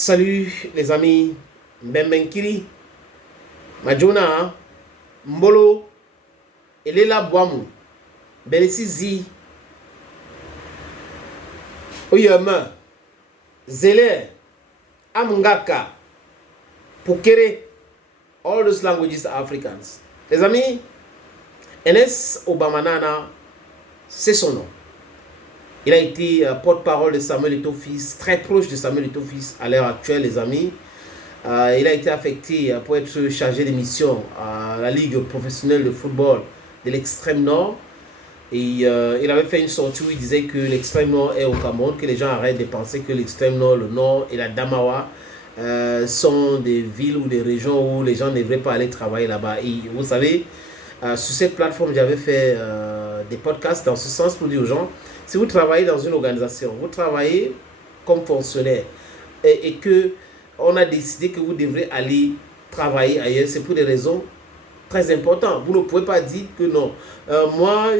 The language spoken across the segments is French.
Salut les amis, Mbembenkiri, Majona, Mbolo, Elela Boamu, Benesizi, Oyama, Zele, Amungaka, Pukere, all those languages are Africans. Les amis, Enes Obamanana, c'est son nom. Il a été porte-parole de Samuel Eto'o-Fils, très proche de Samuel Eto'o-Fils à l'heure actuelle, les amis. Il a été affecté pour être chargé de mission à la Ligue professionnelle de football de l'extrême nord. Et il avait fait une sortie où il disait que l'extrême nord est au Cameroun, que les gens arrêtent de penser que l'extrême nord, le nord et la Damawa sont des villes ou des régions où les gens ne devraient pas aller travailler là-bas. Et vous savez, sur cette plateforme, j'avais fait des podcasts dans ce sens pour dire aux gens, si vous travaillez dans une organisation, vous travaillez comme fonctionnaire et que on a décidé que vous devrez aller travailler ailleurs, c'est pour des raisons très importantes. Vous ne pouvez pas dire que non. Moi,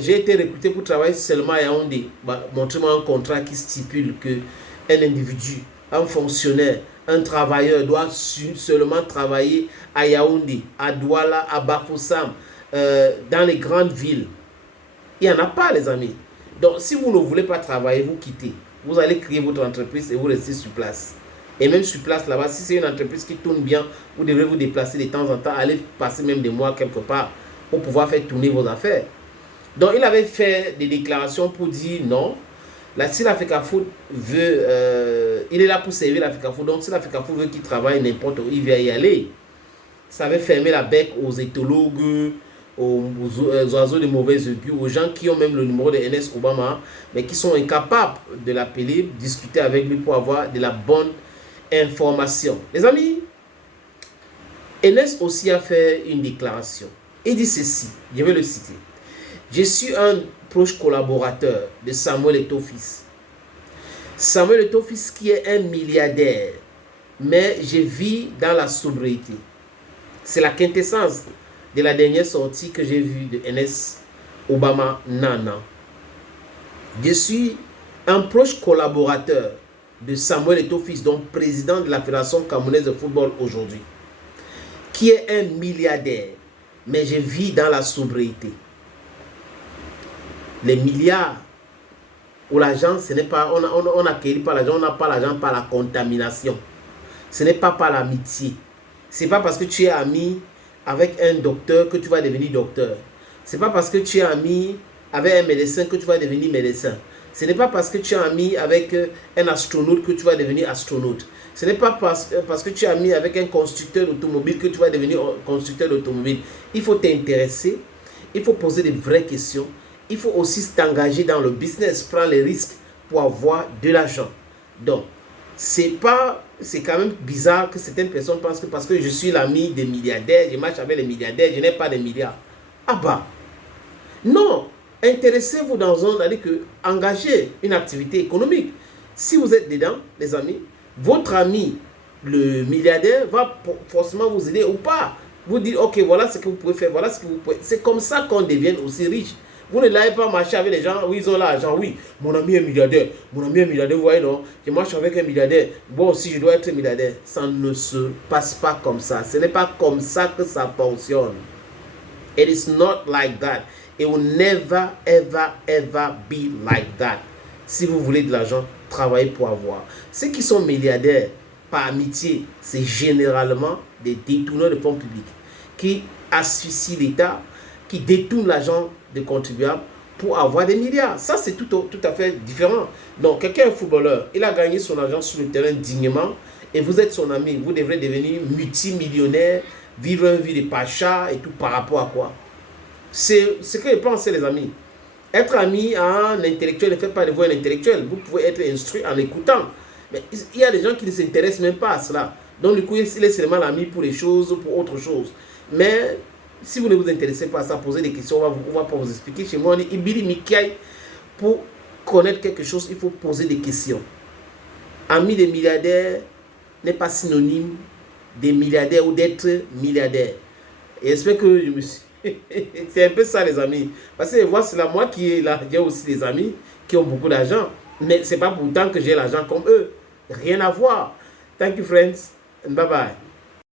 j'ai été recruté pour travailler seulement à Yaoundé. Montrez-moi un contrat qui stipule qu'un individu, un fonctionnaire, un travailleur doit seulement travailler à Yaoundé, à Douala, à Bafoussam, dans les grandes villes. Il n'y en a pas, les amis. Donc, si vous ne voulez pas travailler, vous quittez. Vous allez créer votre entreprise et vous restez sur place. Et même sur place là-bas, si c'est une entreprise qui tourne bien, vous devrez vous déplacer de temps en temps, aller passer même des mois quelque part pour pouvoir faire tourner vos affaires. Donc, il avait fait des déclarations pour dire non. Là, si l'Africafoot veut, il est là pour servir l'Africafoot. Donc, si l'Africafoot veut qu'il travaille n'importe où, il va y aller. Ça avait fermé la bec aux éthologues, aux oiseaux de mauvaise augure, aux gens qui ont même le numéro de Enes Obama, mais qui sont incapables de l'appeler, discuter avec lui pour avoir de la bonne information. Les amis, Enes aussi a fait une déclaration. Il dit ceci, je vais le citer. Je suis un proche collaborateur de Samuel Eto'o-Fils. Samuel Eto'o-Fils qui est un milliardaire, mais je vis dans la sobriété. C'est la quintessence de la dernière sortie que j'ai vue de Enes Obama Nana. Je suis un proche collaborateur de Samuel Eto'o-Fils, donc président de la Fédération camerounaise de football aujourd'hui, qui est un milliardaire, mais je vis dans la sobriété. Les milliards ou l'argent, ce n'est pas, on n'acquérit pas l'argent, on n'a pas l'argent par la contamination. Ce n'est pas par l'amitié. Ce n'est pas parce que tu es ami avec un docteur que tu vas devenir docteur. Ce n'est pas parce que tu es ami avec un médecin que tu vas devenir médecin. Ce n'est pas parce que tu es ami avec un astronaute que tu vas devenir astronaute. Ce n'est pas parce que tu es ami avec un constructeur d'automobile que tu vas devenir constructeur d'automobile. Il faut t'intéresser, il faut poser des vraies questions. Il faut aussi t'engager dans le business, prendre les risques pour avoir de l'argent. Donc, c'est quand même bizarre que certaines personnes pensent que parce que je suis l'ami des milliardaires, je marche avec les milliardaires, je n'ai pas de milliards. Ah bah, non, intéressez-vous dans un, c'est-à-dire que engagez une activité économique. Si vous êtes dedans, les amis, votre ami, le milliardaire, va forcément vous aider ou pas. Vous dites, ok, voilà ce que vous pouvez faire, voilà ce que vous pouvez. C'est comme ça qu'on devient aussi riche. Vous ne l'avez pas marché avec les gens, oui, ils ont l'argent, oui, mon ami est milliardaire, vous voyez, non, je marche avec un milliardaire, bon, si je dois être milliardaire, ça ne se passe pas comme ça, ce n'est pas comme ça que ça fonctionne. It is not like that. It will never, ever, ever be like that. Si vous voulez de l'argent, travaillez pour avoir. Ceux qui sont milliardaires, par amitié, c'est généralement des détourneurs de fonds publics qui asphyxient l'État, qui détournent l'argent des contribuables pour avoir des milliards. Ça, c'est tout à fait différent. Donc, quelqu'un est footballeur, il a gagné son argent sur le terrain dignement et vous êtes son ami. Vous devrez devenir multimillionnaire, vivre une vie de pacha et tout par rapport à quoi? C'est ce que je pense, les amis. Être ami à un intellectuel ne fait pas de vous un intellectuel. Vous pouvez être instruit en écoutant. Mais il y a des gens qui ne s'intéressent même pas à cela. Donc, du coup, il est seulement l'ami pour les choses, pour autre chose. Mais si vous ne vous intéressez pas à ça, posez des questions, on va pas vous expliquer. Chez moi, on dit Ibili Mikai, pour connaître quelque chose, il faut poser des questions. Ami des milliardaires n'est pas synonyme des milliardaires ou d'être milliardaire. Et j'espère que je me suis... C'est un peu ça, les amis. Parce que moi, c'est là, moi qui est là, j'ai aussi des amis qui ont beaucoup d'argent. Mais ce n'est pas pourtant que j'ai l'argent comme eux. Rien à voir. Thank you, friends, and bye-bye.